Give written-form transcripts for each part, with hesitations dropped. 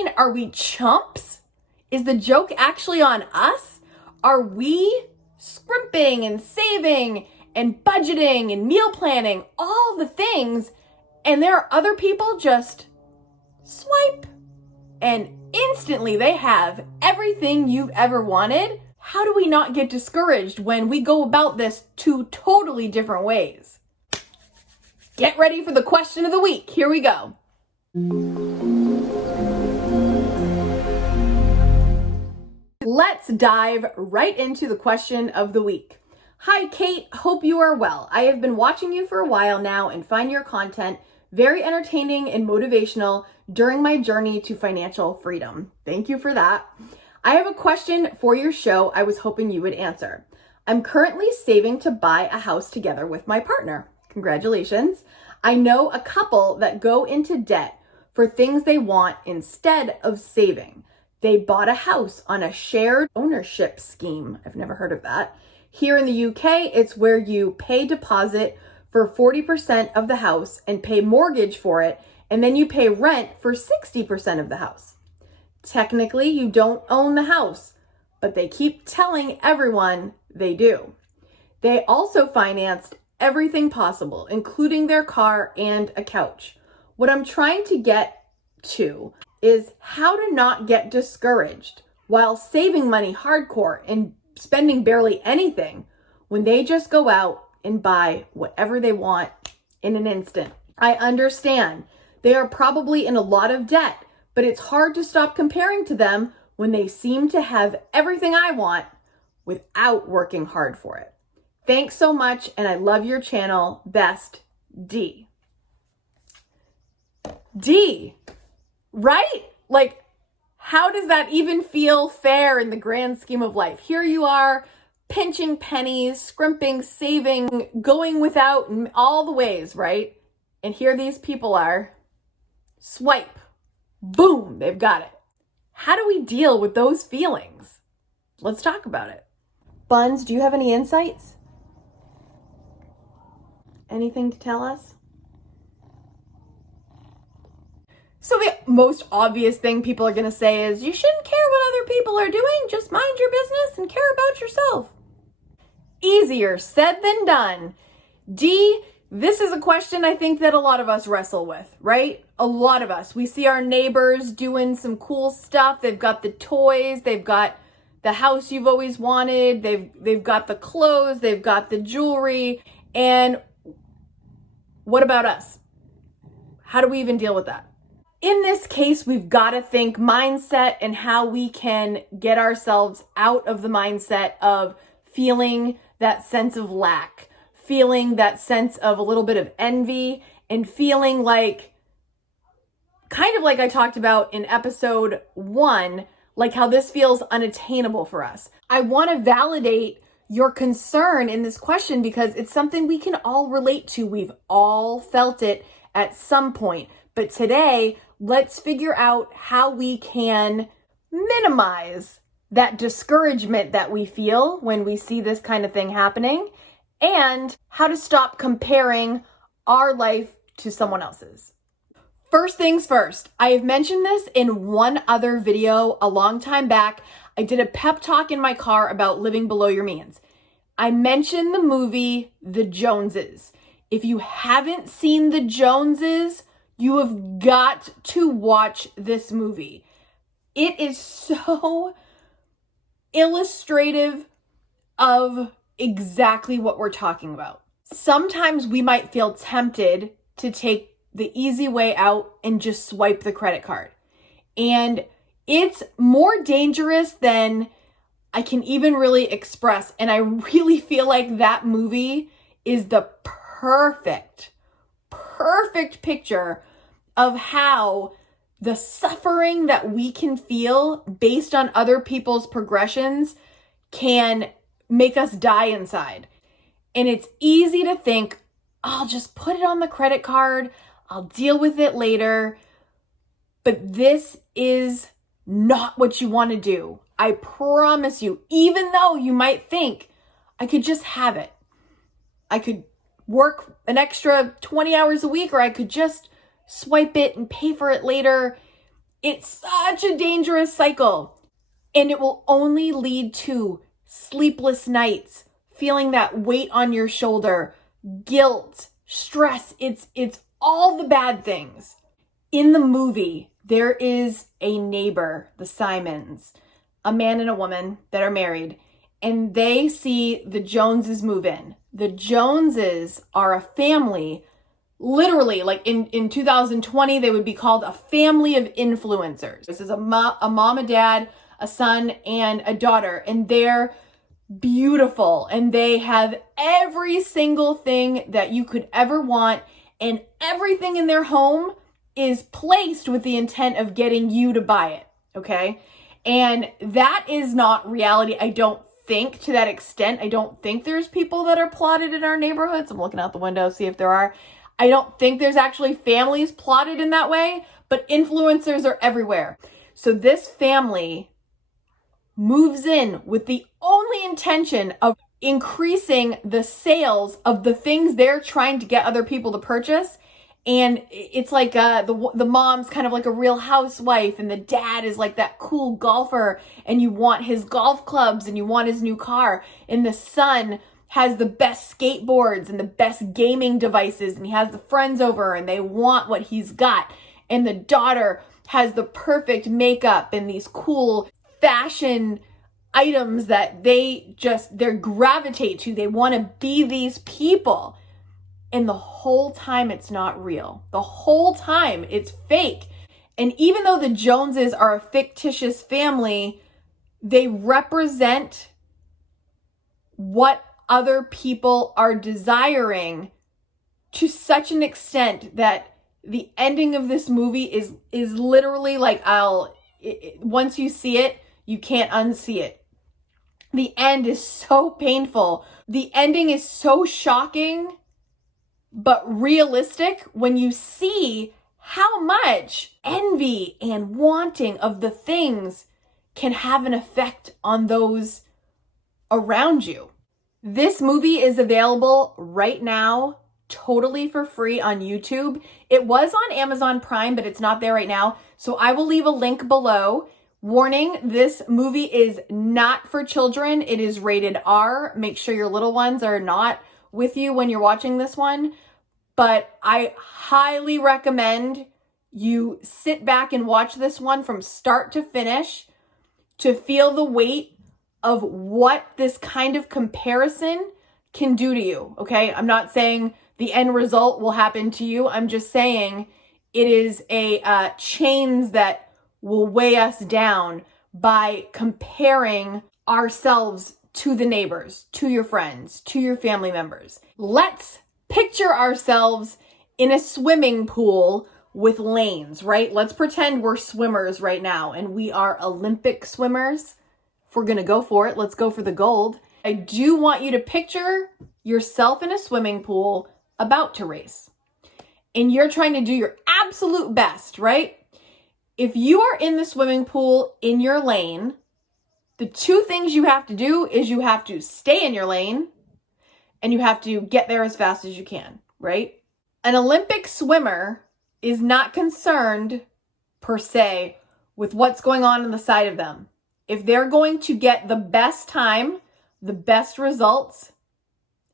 insane? Are we chumps? Is the joke actually on us? Are we scrimping and saving and budgeting and meal planning, all the things, and there are other people just swipe and instantly they have everything you've ever wanted? How do we not get discouraged when we go about this two totally different ways? Get ready for the question of the week. Here we go. Let's dive right into the question of the week. Hi, Kate. Hope you are well. I have been watching you for a while now and find your content very entertaining and motivational during my journey to financial freedom. Thank you for that. I have a question for your show I was hoping you would answer. I'm currently saving to buy a house together with my partner. Congratulations. I know a couple that go into debt for things they want instead of saving. They bought a house on a shared ownership scheme. I've never heard of that. Here in the UK, it's where you pay deposit for 40% of the house and pay mortgage for it, and then you pay rent for 60% of the house. Technically, you don't own the house, but they keep telling everyone they do. They also financed everything possible, including their car and a couch. What I'm trying to get to is how to not get discouraged while saving money hardcore and spending barely anything when they just go out and buy whatever they want in an instant. I understand they are probably in a lot of debt, but it's hard to stop comparing to them when they seem to have everything I want without working hard for it. Thanks so much, and I love your channel. Best, D. D, right? Like, how does that even feel fair in the grand scheme of life? Here you are, pinching pennies, scrimping, saving, going without in all the ways, right? And here these people are, swipe, boom, they've got it. How do we deal with those feelings? Let's talk about it. Buns, do you have any insights? Anything to tell us? So the most obvious thing people are going to say is, you shouldn't care what other people are doing, just mind your business and care about yourself. Easier said than done. D, this is a question I think that a lot of us wrestle with, right? A lot of us. We see our neighbors doing some cool stuff. They've got the toys, they've got the house you've always wanted, they've got the clothes, they've got the jewelry, and what about us? How do we even deal with that? In this case, we've got to think mindset and how we can get ourselves out of the mindset of feeling that sense of lack, feeling that sense of a little bit of envy, and feeling like, kind of like I talked about in episode 1, like how this feels unattainable for us. I want to validate your concern in this question because it's something we can all relate to. We've all felt it at some point. But today, let's figure out how we can minimize that discouragement that we feel when we see this kind of thing happening, and how to stop comparing our life to someone else's. First things first, I have mentioned this in one other video a long time back. I did a pep talk in my car about living below your means. I mentioned the movie The Joneses. If you haven't seen The Joneses, you have got to watch this movie. It is so illustrative of exactly what we're talking about. Sometimes we might feel tempted to take the easy way out and just swipe the credit card. And it's more dangerous than I can even really express. And I really feel like that movie is the perfect picture of how the suffering that we can feel based on other people's progressions can make us die inside. And it's easy to think, I'll just put it on the credit card, I'll deal with it later. But this is not what you want to do. I promise you, even though you might think, I could just have it. I could work an extra 20 hours a week, or I could just swipe it and pay for it later. It's such a dangerous cycle, and it will only lead to sleepless nights, feeling that weight on your shoulder, guilt, stress. It's all the bad things. In the movie, there is a neighbor, the Simons, a man and a woman that are married, and they see the Joneses move in. The Joneses are a family, literally, like in 2020, they would be called a family of influencers. This is a mom, a dad, a son, and a daughter, and they're beautiful, and they have every single thing that you could ever want, and everything in their home is placed with the intent of getting you to buy it, okay? And that is not reality. I don't think to that extent. I don't think there's people that are plotted in our neighborhoods. I'm looking out the window, see if there are. I don't think there's actually families plotted in that way, but influencers are everywhere. So this family moves in with the only intention of increasing the sales of the things they're trying to get other people to purchase. And it's like the mom's kind of like a real housewife, and the dad is like that cool golfer, and you want his golf clubs and you want his new car. And the son has the best skateboards and the best gaming devices, and he has the friends over and they want what he's got. And the daughter has the perfect makeup and these cool fashion items that they gravitate to. They want to be these people. And the whole time it's not real. The whole time it's fake. And even though the Joneses are a fictitious family, they represent what other people are desiring to such an extent that the ending of this movie is literally like, once you see it, you can't unsee it. The end is so painful. The ending is so shocking, but realistic when you see how much envy and wanting of the things can have an effect on those around you. This movie is available right now, totally for free on YouTube. It was on Amazon Prime, but it's not there right now. So I will leave a link below. Warning, this movie is not for children. It is rated R. Make sure your little ones are not with you when you're watching this one. But I highly recommend you sit back and watch this one from start to finish to feel the weight of what this kind of comparison can do to you, okay? I'm not saying the end result will happen to you. I'm just saying it is a chains that will weigh us down by comparing ourselves to the neighbors, to your friends, to your family members. Let's picture ourselves in a swimming pool with lanes, right? Let's pretend we're swimmers right now and we are Olympic swimmers. If we're gonna go for it, let's go for the gold. I do want you to picture yourself in a swimming pool about to race. And you're trying to do your absolute best, right? If you are in the swimming pool in your lane, the two things you have to do is you have to stay in your lane and you have to get there as fast as you can, right? An Olympic swimmer is not concerned, per se, with what's going on the side of them. If they're going to get the best time, the best results,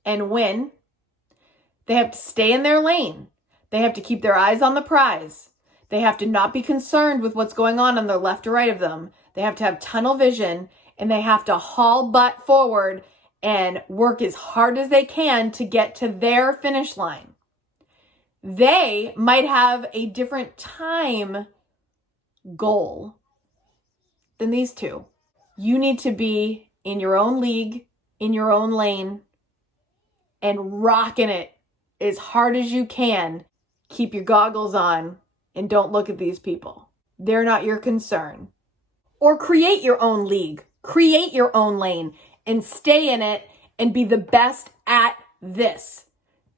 and win, they have to stay in their lane. They have to keep their eyes on the prize. They have to not be concerned with what's going on their left or right of them. They have to have tunnel vision, and they have to haul butt forward and work as hard as they can to get to their finish line. They might have a different time goal than these two. You need to be in your own league, in your own lane, and rocking it as hard as you can. Keep your goggles on and don't look at these people. They're not your concern. Or create your own league, create your own lane, and stay in it and be the best at this.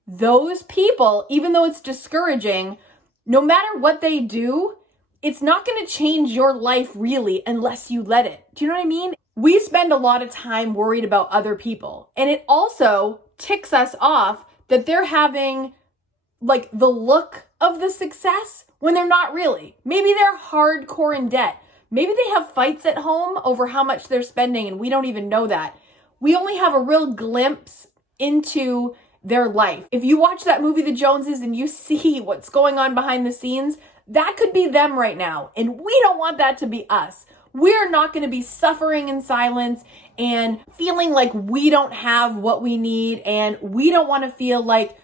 Those people, even though it's discouraging, no matter what they do, it's not going to change your life really unless you let it. Do you know what I mean? We spend a lot of time worried about other people. And it also ticks us off that they're having like the look of the success when they're not really. Maybe they're hardcore in debt. Maybe they have fights at home over how much they're spending and we don't even know that. We only have a real glimpse into their life. If you watch that movie, The Joneses, and you see what's going on behind the scenes, that could be them right now. And we don't want that to be us. We're not going to be suffering in silence and feeling like we don't have what we need. And we don't want to feel like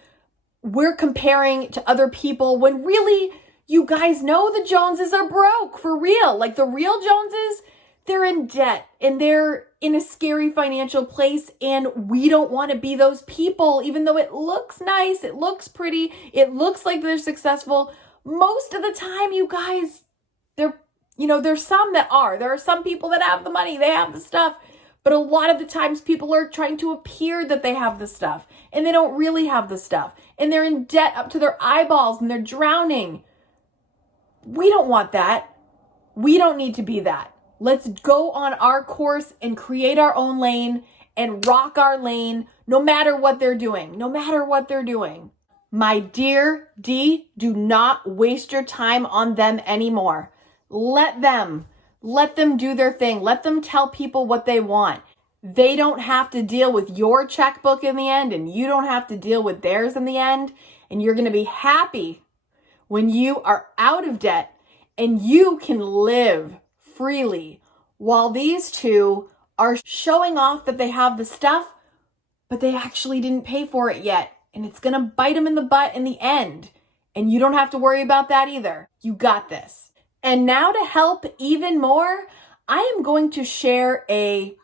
we're comparing to other people when really, you guys know the Joneses are broke for real. Like the real Joneses, they're in debt and they're in a scary financial place, and we don't want to be those people, even though it looks nice, it looks pretty, it looks like they're successful. Most of the time, you guys, there's some that are. There are some people that have the money, they have the stuff, but a lot of the times people are trying to appear that they have the stuff, and they don't really have the stuff, and they're in debt up to their eyeballs, and they're drowning. We don't want that. We don't need to be that. Let's go on our course and create our own lane and rock our lane no matter what they're doing, no matter what they're doing. My dear D, do not waste your time on them anymore. Let them do their thing. Let them tell people what they want. They don't have to deal with your checkbook in the end, and you don't have to deal with theirs in the end. And you're going to be happy when you are out of debt and you can live freely, while these two are showing off that they have the stuff, but they actually didn't pay for it yet. And it's going to bite them in the butt in the end. And you don't have to worry about that either. You got this. And now to help even more, I am going to share it's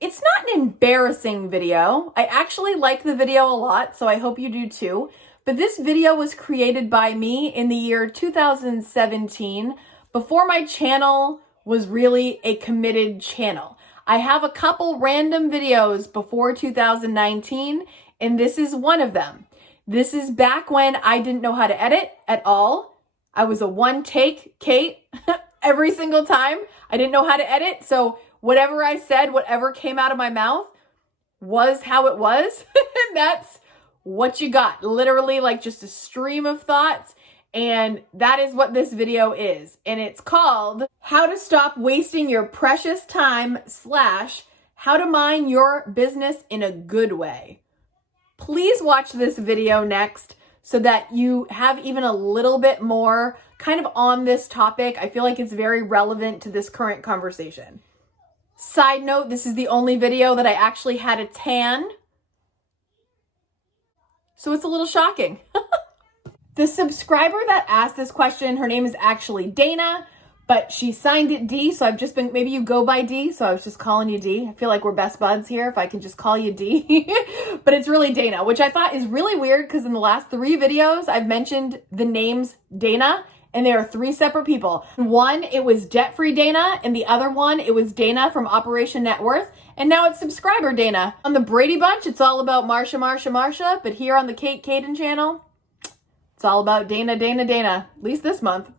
not an embarrassing video. I actually like the video a lot, so I hope you do too. But this video was created by me in the year 2017, before my channel was really a committed channel. I have a couple random videos before 2019, and this is one of them. This is back when I didn't know how to edit at all. I was a one take Kate every single time. I didn't know how to edit, so whatever I said, whatever came out of my mouth was how it was. That's what you got. Literally like just a stream of thoughts. And that is what this video is. And it's called How to Stop Wasting Your Precious Time / How to Mind Your Business in a Good Way. Please watch this video next so that you have even a little bit more kind of on this topic. I feel like it's very relevant to this current conversation. Side note, this is the only video that I actually had a tan. So it's a little shocking. The subscriber that asked this question, her name is actually Dana, but she signed it D, so I've just been, maybe you go by D, so I was just calling you D. I feel like we're best buds here if I can just call you D. But it's really Dana, which I thought is really weird because in the last 3 videos, I've mentioned the names Dana, and they are 3 separate people. One, it was Debt-Free Dana, and the other one, it was Dana from Operation Net Worth, and now it's subscriber Dana. On the Brady Bunch, it's all about Marsha, but here on the Kaden channel, it's all about Dana, at least this month.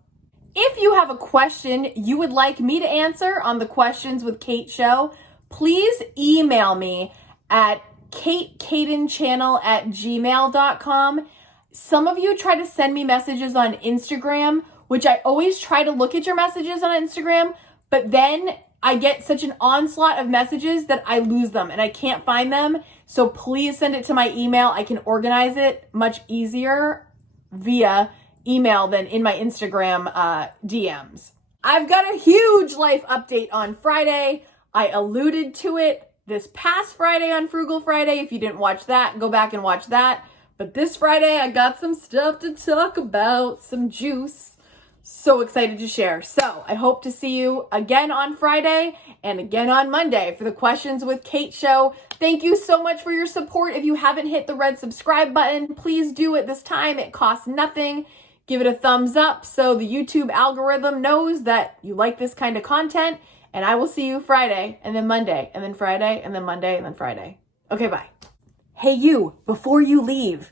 If you have a question you would like me to answer on the Questions with Kate show, please email me at katecadenchannel@gmail.com. Some of you try to send me messages on Instagram, which I always try to look at your messages on Instagram, but then I get such an onslaught of messages that I lose them and I can't find them. So please send it to my email. I can organize it much easier via email than in my Instagram DMs. I've got a huge life update on Friday. I alluded to it this past Friday on Frugal Friday. If you didn't watch that, go back and watch that. But this Friday, I got some stuff to talk about, some juice. So excited to share. So I hope to see you again on Friday and again on Monday for the Questions with Kate show. Thank you so much for your support. If you haven't hit the red subscribe button, please do it this time. It costs nothing. Give it a thumbs up so the YouTube algorithm knows that you like this kind of content. And I will see you Friday, and then Monday, and then Friday, and then Monday, and then Friday. Okay, bye. Hey you, before you leave,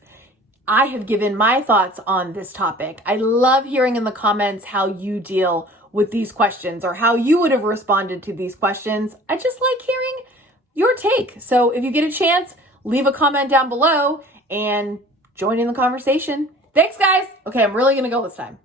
I have given my thoughts on this topic. I love hearing in the comments how you deal with these questions or how you would have responded to these questions. I just like hearing your take. So if you get a chance, leave a comment down below and join in the conversation. Thanks, guys. Okay, I'm really gonna go this time.